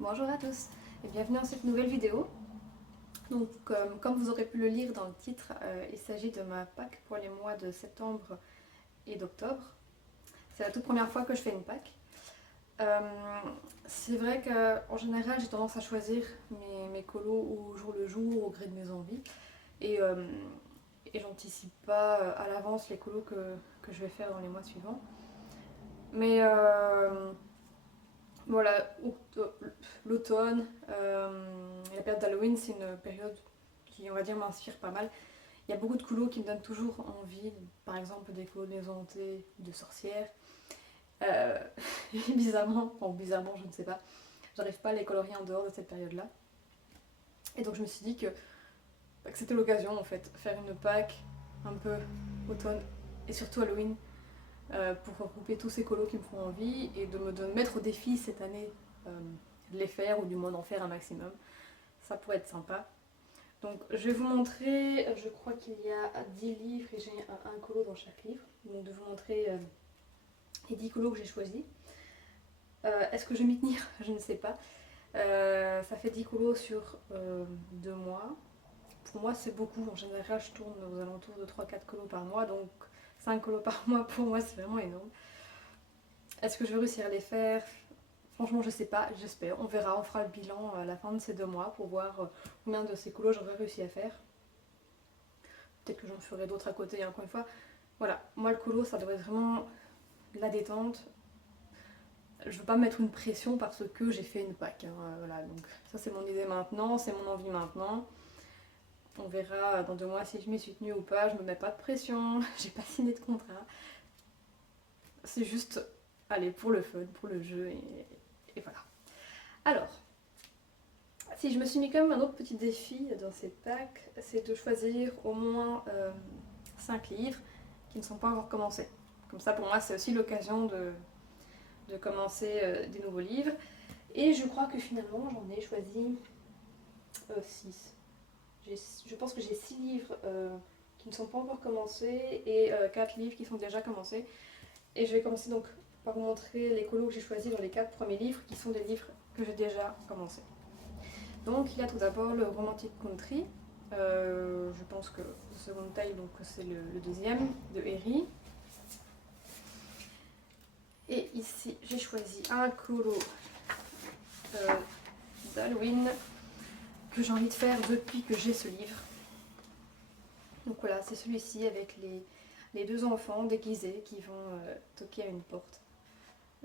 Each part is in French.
Bonjour à tous et bienvenue dans cette nouvelle vidéo. Donc comme vous aurez pu le lire dans le titre, il s'agit de ma Pâques pour les mois de septembre et d'octobre. C'est la toute première fois que je fais une Pâques. Euh, c'est vrai qu'en général j'ai tendance à choisir mes colos au jour le jour, au gré de mes envies. Et, euh, et j'anticipe pas à l'avance les colos que je vais faire dans les mois suivants. Mais voilà, l'automne et la période d'Halloween, c'est une période qui, on va dire, m'inspire pas mal. Il y a beaucoup de colos qui me donnent toujours envie, par exemple des colos de maison hantée, de sorcières. Euh, bizarrement, je ne sais pas, j'arrive pas à les colorier en dehors de cette période-là. Et donc je me suis dit que c'était l'occasion en fait, faire une Pâques un peu automne et surtout Halloween pour regrouper tous ces colos qui me font envie et de me mettre au défi cette année de les faire ou du moins d'en faire un maximum. Ça pourrait être sympa. Donc je vais vous montrer, je crois qu'il y a 10 livres et j'ai un colo dans chaque livre. Donc de vous montrer les 10 colos que j'ai choisis. Est-ce que je vais m'y tenir? Je ne sais pas. Ça fait 10 colos sur 2 mois. Pour moi c'est beaucoup, en général je tourne aux alentours de 3-4 colos par mois, donc 5 colos par mois pour moi c'est vraiment énorme. Est-ce que je vais réussir à les faire? Franchement, je sais pas, j'espère. On verra, on fera le bilan à la fin de ces 2 mois pour voir combien de ces colos j'aurais réussi à faire. Peut-être que j'en ferai d'autres à côté, encore une fois. Voilà, moi le colo, ça doit être vraiment la détente. Je veux pas mettre une pression parce que j'ai fait une Pâques, hein. Voilà, donc ça c'est mon idée maintenant, c'est mon envie maintenant. On verra dans 2 mois si je m'y suis tenue ou pas. Je me mets pas de pression, j'ai pas signé de contrat. C'est juste, allez, pour le fun, pour le jeu et voilà. Alors, si je me suis mis quand même un autre petit défi dans cette Pâques, c'est de choisir au moins 5 livres qui ne sont pas encore commencés. Comme ça, pour moi, c'est aussi l'occasion de commencer des nouveaux livres. Et je crois que finalement, j'en ai choisi 6. Je pense que j'ai 6 livres qui ne sont pas encore commencés et 4 livres qui sont déjà commencés. Et je vais commencer donc par vous montrer les colos que j'ai choisis dans les 4 premiers livres qui sont des livres que j'ai déjà commencés. Donc il y a tout d'abord le Romantic Country. Je pense que le second taille, donc c'est le deuxième de Harry. Et ici j'ai choisi un colo d'Halloween que j'ai envie de faire depuis que j'ai ce livre. Donc voilà, c'est celui-ci avec les deux enfants déguisés qui vont toquer à une porte.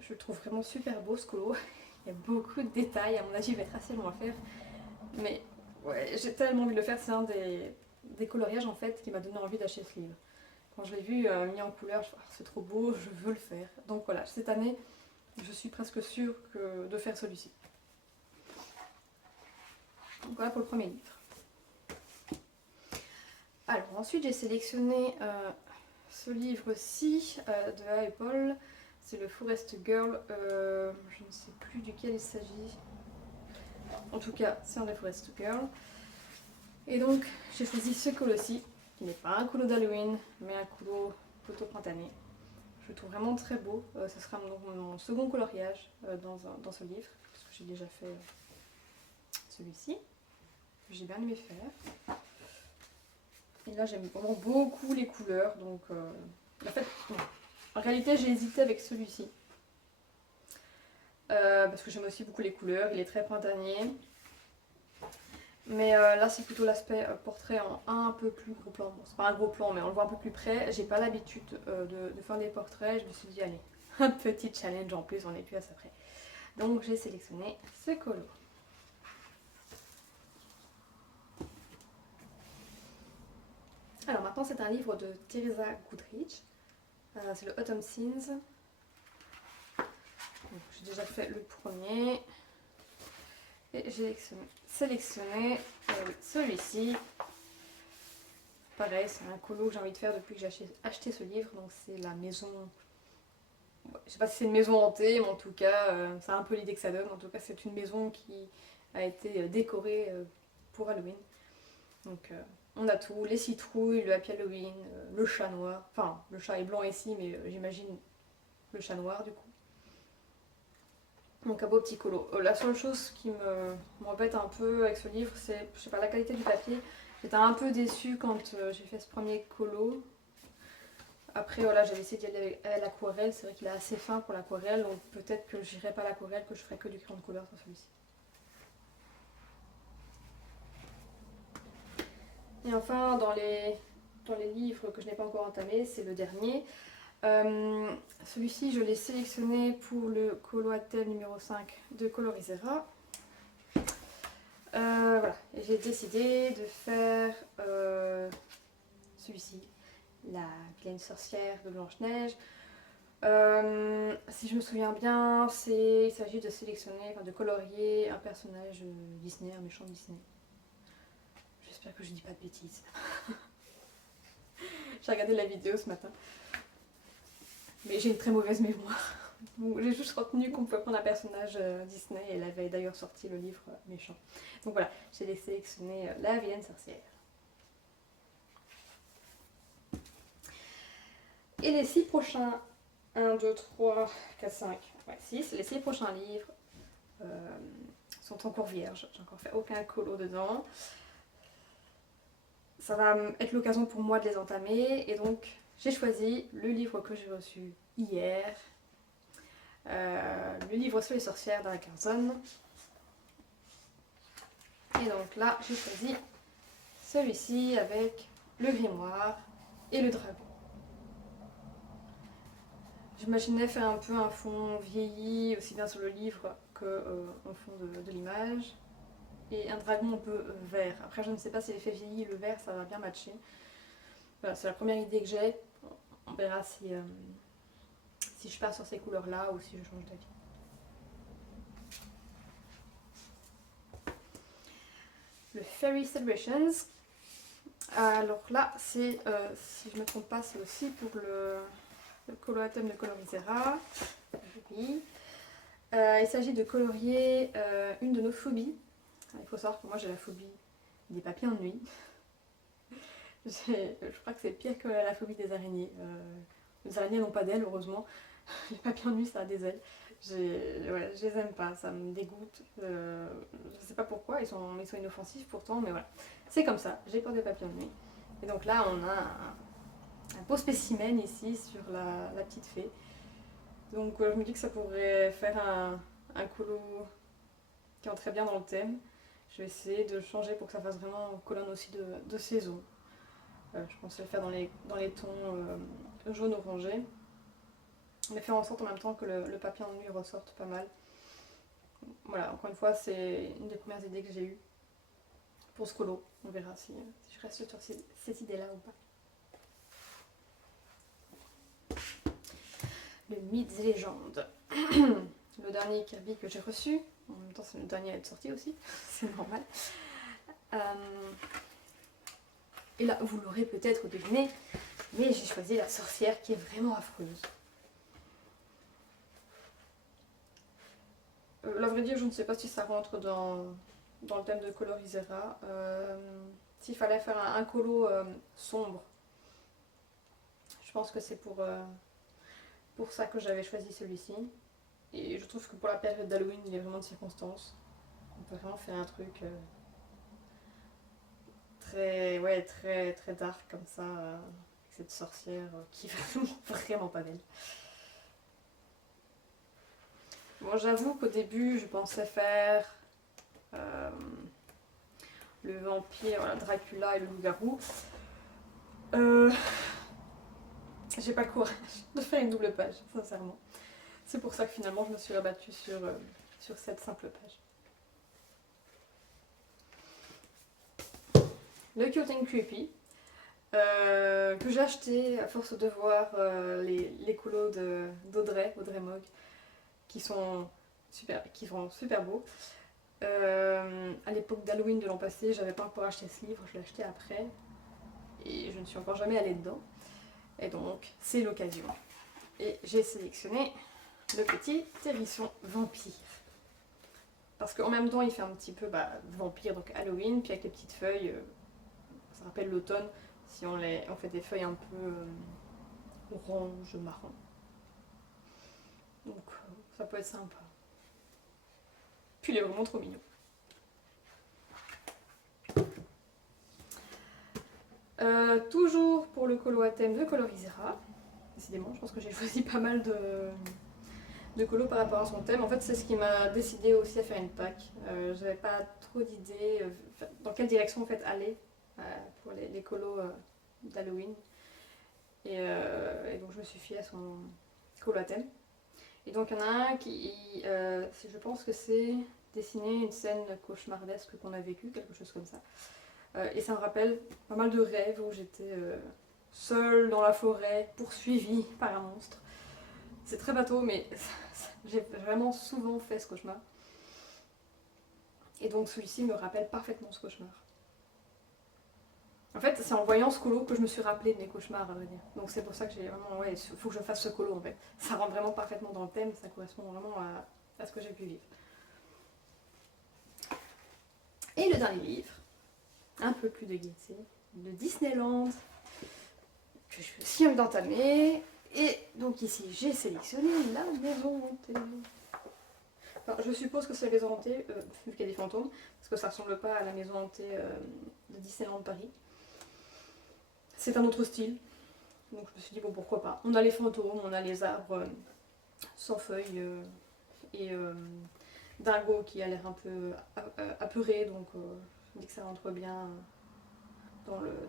Je le trouve vraiment super beau ce colo. Il y a beaucoup de détails, à mon avis il va être assez long à faire. Mais ouais, j'ai tellement envie de le faire, c'est un des coloriages en fait qui m'a donné envie d'acheter ce livre. Quand je l'ai vu mis en couleur, je me suis dit, ah, c'est trop beau, je veux le faire. Donc voilà, cette année, je suis presque sûre de faire celui-ci. Donc voilà pour le premier livre. Alors ensuite j'ai sélectionné ce livre-ci de Apple. C'est le Forest Girl. Je ne sais plus duquel il s'agit. En tout cas, c'est un des Forest Girl. Et donc j'ai choisi ce colo-ci, qui n'est pas un colo d'Halloween, mais un colo plutôt printanier. Je le trouve vraiment très beau. Ce sera mon second coloriage dans ce livre, parce que j'ai déjà fait celui-ci, que j'ai bien aimé faire. Et là j'aime vraiment beaucoup les couleurs, donc en fait, non. En réalité j'ai hésité avec celui-ci. Parce que j'aime aussi beaucoup les couleurs, il est très printanier. Mais là c'est plutôt l'aspect portrait en un peu plus gros plan. Bon, c'est pas un gros plan mais on le voit un peu plus près. J'ai pas l'habitude de faire des portraits, je me suis dit allez, un petit challenge en plus, on n'est plus à ça près. Donc j'ai sélectionné ce colo. Alors maintenant c'est un livre de Teresa Goodrich, c'est le Autumn Scenes. J'ai déjà fait le premier et j'ai sélectionné celui-ci. Pareil, c'est un colo que j'ai envie de faire depuis que j'ai acheté ce livre, donc c'est la maison. Je sais pas si c'est une maison hantée, mais en tout cas, c'est un peu l'idée que ça donne. En tout cas, c'est une maison qui a été décorée pour Halloween. Donc, on a tout, les citrouilles, le Happy Halloween, le chat noir. Enfin, le chat est blanc ici, mais j'imagine le chat noir du coup. Donc un beau petit colo. La seule chose qui m'embête un peu avec ce livre, c'est, je sais pas, la qualité du papier. J'étais un peu déçue quand j'ai fait ce premier colo. Après voilà, j'avais essayé d'y aller à l'aquarelle, c'est vrai qu'il est assez fin pour l'aquarelle, donc peut-être que j'irai pas à l'aquarelle, que je ferai que du crayon de couleur sur celui-ci. Et enfin, dans les livres que je n'ai pas encore entamés, c'est le dernier. Celui-ci, je l'ai sélectionné pour le colo à thème numéro 5 de Colorisera. Voilà, et j'ai décidé de faire celui-ci, la vilaine sorcière de Blanche-Neige. Si je me souviens bien, il s'agit de sélectionner, enfin de colorier un personnage Disney, un méchant Disney. J'espère que je dis pas de bêtises. J'ai regardé la vidéo ce matin, mais j'ai une très mauvaise mémoire. J'ai juste retenu qu'on pouvait prendre un personnage Disney et elle avait d'ailleurs sorti le livre méchant. Donc voilà, j'ai sélectionné la vilaine sorcière. Et les 6 prochains, 1, 2, 3, 4, 5, 6, les 6 prochains livres sont encore vierges. J'ai encore fait aucun colo dedans. Ça va être l'occasion pour moi de les entamer et donc j'ai choisi le livre que j'ai reçu hier, le livre sur les sorcières d'Anna Carson. Et donc là j'ai choisi celui-ci avec le grimoire et le dragon. J'imaginais faire un peu un fond vieilli aussi bien sur le livre qu'au fond de l'image. Et un dragon un peu vert. Après je ne sais pas si l'effet vieilli et le vert ça va bien matcher. Voilà, c'est la première idée que j'ai. On verra si je pars sur ces couleurs là ou si je change d'avis. Le Fairy Celebrations. Alors là, c'est, si je ne me trompe pas, c'est aussi pour le colo à thème de Colorisera. Oui. Il s'agit de colorier une de nos phobies. Il faut savoir que moi j'ai la phobie des papiers en nuit. Je crois que c'est pire que la phobie des araignées. Les araignées n'ont pas d'ailes, heureusement. Les papiers en nuit, ça a des ailes. Je les aime pas, ça me dégoûte. Je sais pas pourquoi, ils sont inoffensifs pourtant, mais voilà. C'est comme ça, j'ai peur des papiers en nuit. Et donc là, on a un beau spécimen ici sur la petite fée. Donc je me dis que ça pourrait faire un colo qui entrait bien dans le thème. Je vais essayer de changer pour que ça fasse vraiment colonne aussi de saison. Je pensais le faire dans les tons jaune-orangé. Mais faire en sorte en même temps que le papier en nuit ressorte pas mal. Voilà, encore une fois, c'est une des premières idées que j'ai eues pour ce colo. On verra si je reste sur cette idée-là ou pas. Le Mythes et légendes. Le dernier Kirby que j'ai reçu. En même temps, c'est le dernier à être sorti aussi. C'est normal. Et là, vous l'aurez peut-être deviné, mais j'ai choisi la sorcière qui est vraiment affreuse. La vraie dire, je ne sais pas si ça rentre dans le thème de Colorisera. S'il fallait faire un colo sombre, je pense que c'est pour ça que j'avais choisi celui-ci. Et je trouve que pour la période d'Halloween, il est vraiment de circonstance. On peut vraiment faire un truc très dark comme ça, avec cette sorcière qui est vraiment pas belle. Bon, j'avoue qu'au début, je pensais faire le vampire, voilà, Dracula et le loup-garou. J'ai pas le courage de faire une double page, sincèrement. C'est pour ça que finalement, je me suis rabattue sur cette simple page. Le Cute and Creepy, que j'ai acheté à force de voir les colos d'Audrey Mogg, qui sont super beaux. À l'époque d'Halloween de l'an passé, j'avais pas encore acheté ce livre, je l'ai acheté après et je ne suis encore jamais allée dedans. Et donc, c'est l'occasion. Et j'ai sélectionné le petit hérisson vampire. Parce qu'en même temps, il fait un petit peu vampire, donc Halloween, puis avec les petites feuilles, ça rappelle l'automne, si on fait des feuilles un peu orange, marron. Donc, ça peut être sympa. Puis il est vraiment trop mignon. Toujours pour le colo à thème de Colorisera. Décidément, je pense que j'ai choisi pas mal de colo par rapport à son thème. En fait, c'est ce qui m'a décidé aussi à faire une pack. J'avais pas trop d'idées dans quelle direction en fait aller pour les colos d'Halloween. Et donc je me suis fiée à son colo à thème. Et donc il y en a un qui, je pense que c'est dessiner une scène cauchemardesque qu'on a vécue, quelque chose comme ça. Et ça me rappelle pas mal de rêves où j'étais seule dans la forêt, poursuivie par un monstre. C'est très bateau, mais j'ai vraiment souvent fait ce cauchemar. Et donc celui-ci me rappelle parfaitement ce cauchemar. En fait, c'est en voyant ce colo que je me suis rappelé de mes cauchemars, à vrai dire. Donc c'est pour ça que j'ai vraiment, ouais, il faut que je fasse ce colo en fait. Ça rentre vraiment parfaitement dans le thème, ça correspond vraiment à ce que j'ai pu vivre. Et le dernier livre, un peu plus de gaieté, de Disneyland, que je suis envie d'entamer. Et donc ici, j'ai sélectionné la maison hantée. Enfin, je suppose que c'est la maison hantée, vu qu'il y a des fantômes, parce que ça ressemble pas à la maison hantée de Disneyland Paris. C'est un autre style, donc je me suis dit bon pourquoi pas. On a les fantômes, on a les arbres sans feuilles et Dingo qui a l'air un peu apeuré, donc je me dis que ça rentre bien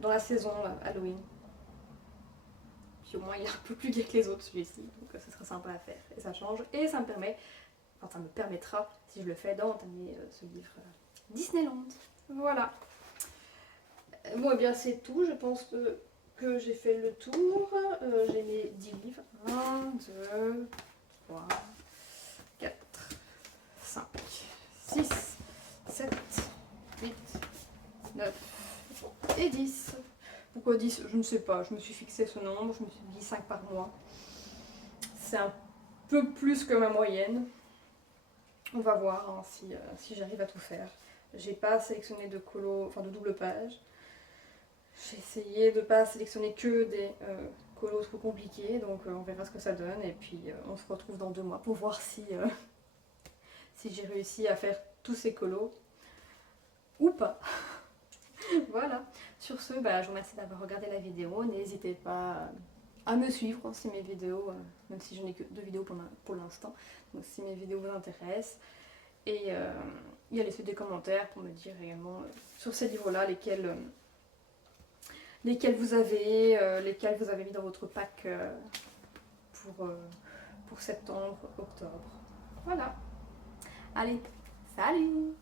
dans la saison Halloween. Puis au moins il est un peu plus gai que les autres celui-ci, donc ça sera sympa à faire et ça change et ça me permettra, si je le fais, d'entamer ce livre Disneyland. Voilà. Bon, et bien c'est tout, je pense que j'ai fait le tour. J'ai mes 10 livres. 1, 2, 3, 4, 5, 6, 7, 8, 9 et 10. Pourquoi 10? Je ne sais pas, je me suis fixé ce nombre, je me suis dit 5 par mois. C'est un peu plus que ma moyenne. On va voir hein, si j'arrive à tout faire. J'ai pas sélectionné de de double page. J'ai essayé de pas sélectionner que des colos trop compliqués, donc on verra ce que ça donne et puis on se retrouve dans 2 mois pour voir si j'ai réussi à faire tous ces colos ou pas. Voilà. Sur ce, je vous remercie d'avoir regardé la vidéo. N'hésitez pas à me suivre si mes vidéos, même si je n'ai que 2 vidéos pour l'instant, donc si mes vidéos vous intéressent. Et à laisser des commentaires pour me dire également sur ces livres-là lesquels vous avez mis dans votre pack pour septembre, octobre. Voilà. Allez, salut!